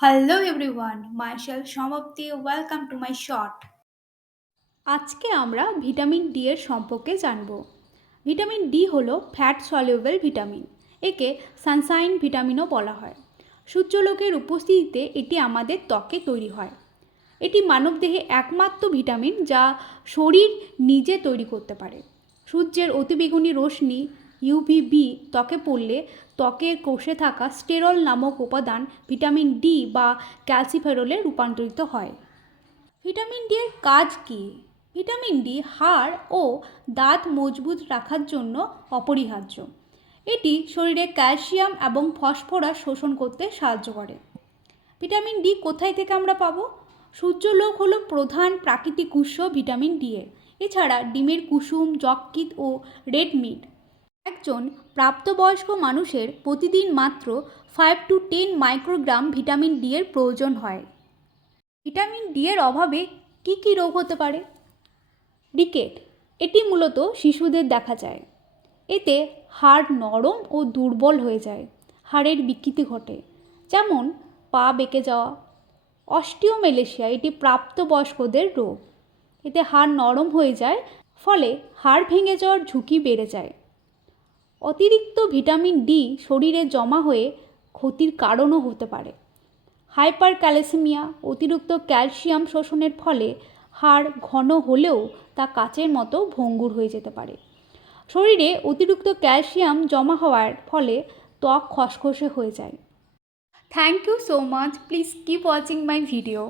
Hello everyone, myself Shamapti. Welcome to my short. আজকে আমরা vitamin D এর সম্পর্কে জানব। ভিটামিন ডি হলো ফ্যাট সলিউবল ভিটামিন। একে সানশাইন ভিটামিনও বলা হয়। সূর্যালোকের উপস্থিতিতে এটি আমাদের ত্বকে তৈরি হয়। এটি মানবদেহে একমাত্র ভিটামিন যা শরীর নিজে তৈরি করতে পারে। সূর্যের অতিবেগুনি রশ্মি ইউভিবি ত্বকে পড়লে ত্বকের কোষে থাকা স্টেরল নামক উপাদান ভিটামিন ডি বা ক্যালসিফেরলে রূপান্তরিত হয়। ভিটামিন ডি এর কাজ কী? ভিটামিন ডি হাড় ও দাঁত মজবুত রাখার জন্য অপরিহার্য। এটি শরীরে ক্যালসিয়াম এবং ফসফরাস শোষণ করতে সাহায্য করে। ভিটামিন ডি কোথায় থেকে আমরা পাবো? সূর্যালোক হলো প্রধান প্রাকৃতিক উৎস ভিটামিন ডি এর। এছাড়া ডিমের কুসুম, যকৃৎ ও রেড মিট। একজন প্রাপ্তবয়স্ক মানুষের প্রতিদিন মাত্র 5 to 10 মাইক্রোগ্রাম ভিটামিন ডি এর প্রয়োজন হয়। ভিটামিন ডি এর অভাবে কী কী রোগ হতে পারে? রিকেট, এটি মূলত শিশুদের দেখা যায়। এতে হাড় নরম ও দুর্বল হয়ে যায়, হাড়ের বিকৃতি ঘটে, যেমন পা বেঁকে যাওয়া। অস্টিওমেলেশিয়া, এটি প্রাপ্তবয়স্কদের রোগ। এতে হাড় নরম হয়ে যায়, ফলে হাড় ভেঙে যাওয়ার ঝুঁকি বেড়ে যায়। অতিরিক্ত ভিটামিন ডি শরীরে জমা হয়ে ক্ষতির কারণও হতে পারে। হাইপার ক্যালসিমিয়া, অতিরিক্ত ক্যালসিয়াম শোষণের ফলে হাড় ঘন হলেও তা কাচের মতো ভঙ্গুর হয়ে যেতে পারে। শরীরে অতিরিক্ত ক্যালসিয়াম জমা হওয়ার ফলে ত্বক খসখসে হয়ে যায়। Thank you so much, please keep watching my video.